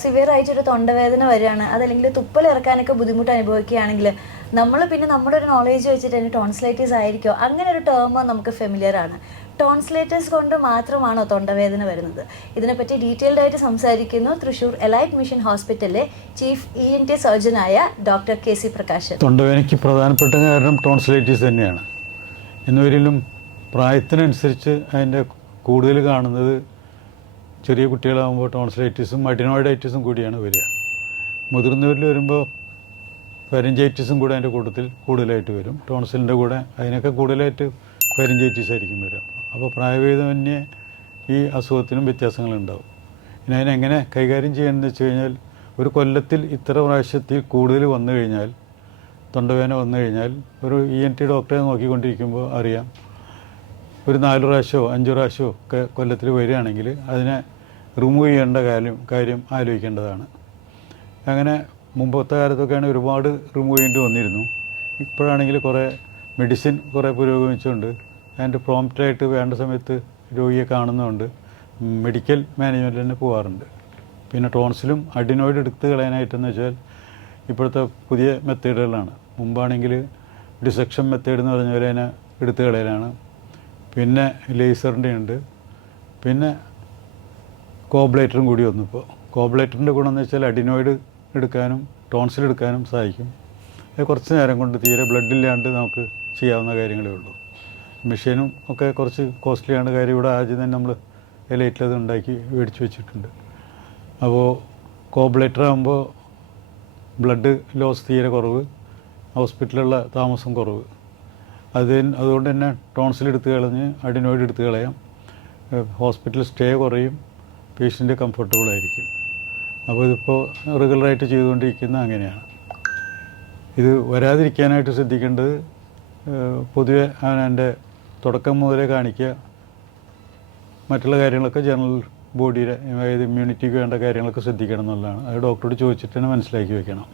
Severe ആയിട്ടൊരു തൊണ്ടവേദന വരികയാണ്, അതല്ലെങ്കിൽ തുപ്പൽ ഇറക്കാനൊക്കെ ബുദ്ധിമുട്ട് അനുഭവിക്കുകയാണെങ്കിൽ നമ്മൾ പിന്നെ നമ്മുടെ ഒരു നോളേജ് വെച്ചിട്ട് തന്നെ ടോൺസിലൈറ്റിസ് ആയിരിക്കോ, അങ്ങനെ ഒരു ടേം നമുക്ക് ഫെമിലിയർ ആണ്. ടോൺസിലൈറ്റിസ് കൊണ്ട് മാത്രമാണോ തൊണ്ടവേദന വരുന്നത്? ഇതിനെപ്പറ്റി ഡീറ്റെയിൽഡ് ആയിട്ട് സംസാരിക്കുന്നു തൃശ്ശൂർ എലൈറ്റ് മിഷൻ ഹോസ്പിറ്റലിലെ ചീഫ് ENT സർജനായ ഡോക്ടർ KC പ്രകാശൻ. തൊണ്ടവേദനയ്ക്ക് പ്രധാനപ്പെട്ട കാരണം ടോൺസിലൈറ്റിസ് തന്നെയാണ്. എന്നിവരിലും പ്രായത്തിനനുസരിച്ച് അതിൻ്റെ കൂടുതൽ കാണുന്നത് ചെറിയ കുട്ടികളാകുമ്പോൾ ടോൺസിലൈറ്റിസും അഡിനോയിഡൈറ്റിസും കൂടിയാണ് വരിക. മുതിർന്നവരിൽ വരുമ്പോൾ ഫെറിഞ്ചൈറ്റിസും കൂടെ അതിൻ്റെ കൂട്ടത്തിൽ കൂടുതലായിട്ട് വരും. ടോൺസിലിൻ്റെ കൂടെ അതിനൊക്കെ കൂടുതലായിട്ട് ഫെറിഞ്ചൈറ്റിസ് ആയിരിക്കും വരിക. അപ്പോൾ പ്രായഭേദമന്യേ ഈ അസുഖത്തിനും വ്യത്യാസങ്ങളുണ്ടാവും. ഇനി അതിനെങ്ങനെ കൈകാര്യം ചെയ്യണമെന്ന് വെച്ച് കഴിഞ്ഞാൽ, ഒരു കൊല്ലത്തിൽ ഇത്ര പ്രാവശ്യത്തിൽ കൂടുതൽ വന്നു കഴിഞ്ഞാൽ, തൊണ്ടവേദന വന്നു കഴിഞ്ഞാൽ ഒരു ENT ഡോക്ടറെ നോക്കിക്കൊണ്ടിരിക്കുമ്പോൾ അറിയാം, ഒരു 4 പ്രാവശ്യമോ 5 പ്രാവശ്യമോ ഒക്കെ കൊല്ലത്തിൽ വരികയാണെങ്കിൽ അതിനെ റിമൂവ് ചെയ്യേണ്ട കാര്യം ആലോചിക്കേണ്ടതാണ്. അങ്ങനെ മുമ്പത്തെ കാലത്തൊക്കെയാണ് ഒരുപാട് റിമൂവ് ചെയ്യേണ്ടി വന്നിരുന്നു. ഇപ്പോഴാണെങ്കിൽ കുറേ മെഡിസിൻ കുറേ പുരോഗമിച്ചുകൊണ്ട് അതിൻ്റെ പ്രോംപ്റ്റായിട്ട് വേണ്ട സമയത്ത് രോഗിയെ കാണുന്നതുകൊണ്ട് മെഡിക്കൽ മാനേജ്മെൻറ്റ് തന്നെ പോകാറുണ്ട്. പിന്നെ ടോൺസിലും അഡിനോയിഡ് എടുത്ത് കളയാനായിട്ടെന്ന് വെച്ചാൽ ഇപ്പോഴത്തെ പുതിയ മെത്തേഡുകളാണ്. മുമ്പാണെങ്കിൽ ഡിസെക്ഷൻ മെത്തേഡ് എന്ന് പറഞ്ഞ പോലെ അതിനെ എടുത്ത് കളയലാണ്. പിന്നെ ലേസറിൻ്റെ ഉണ്ട്. പിന്നെ കോബ്ലേറ്ററും കൂടി വന്നു. ഇപ്പോൾ കോബ്ലേറ്ററിൻ്റെ ഗുണമെന്ന് വെച്ചാൽ അഡിനോയിഡ് എടുക്കാനും ടോൺസിൽ എടുക്കാനും സഹായിക്കും. അത് കുറച്ച് നേരം കൊണ്ട് തീരെ ബ്ലഡ് ഇല്ലാണ്ട് നമുക്ക് ചെയ്യാവുന്ന കാര്യങ്ങളേ ഉള്ളൂ. മെഷീനും ഒക്കെ കുറച്ച് കോസ്റ്റ്ലിയാണ്. കാര്യം ഇവിടെ ആദ്യം തന്നെ നമ്മൾ എലൈറ്റിലത് ഉണ്ടാക്കി മേടിച്ച് വെച്ചിട്ടുണ്ട്. അപ്പോൾ കോബ്ലേറ്റർ ആകുമ്പോൾ ബ്ലഡ് ലോസ് തീരെ കുറവ്, ഹോസ്പിറ്റലിലുള്ള താമസം കുറവ്. അതുകൊണ്ട് തന്നെ ടോൺസിൽ എടുത്ത് കളഞ്ഞ് അഡിനോയിഡ് എടുത്ത് കളയാം. ഹോസ്പിറ്റൽ സ്റ്റേ കുറയും, പേഷ്യൻ്റ് കംഫർട്ടബിൾ ആയിരിക്കും. അപ്പോൾ ഇതിപ്പോൾ റെഗുലറായിട്ട് ചെയ്തുകൊണ്ടിരിക്കുന്ന അങ്ങനെയാണ്. ഇത് വരാതിരിക്കാനായിട്ട് ശ്രദ്ധിക്കേണ്ടത് പൊതുവെ അവനെ തുടക്കം മുതലേ കാണിക്കുക. മറ്റുള്ള കാര്യങ്ങളൊക്കെ ജനറൽ ബോഡിയുടെ, അതായത് ഇമ്മ്യൂണിറ്റിക്ക് വേണ്ട കാര്യങ്ങളൊക്കെ ശ്രദ്ധിക്കണം എന്നുള്ളതാണ്. അത് ഡോക്ടറോട് ചോദിച്ചിട്ട് തന്നെ മനസ്സിലാക്കി വെക്കണം.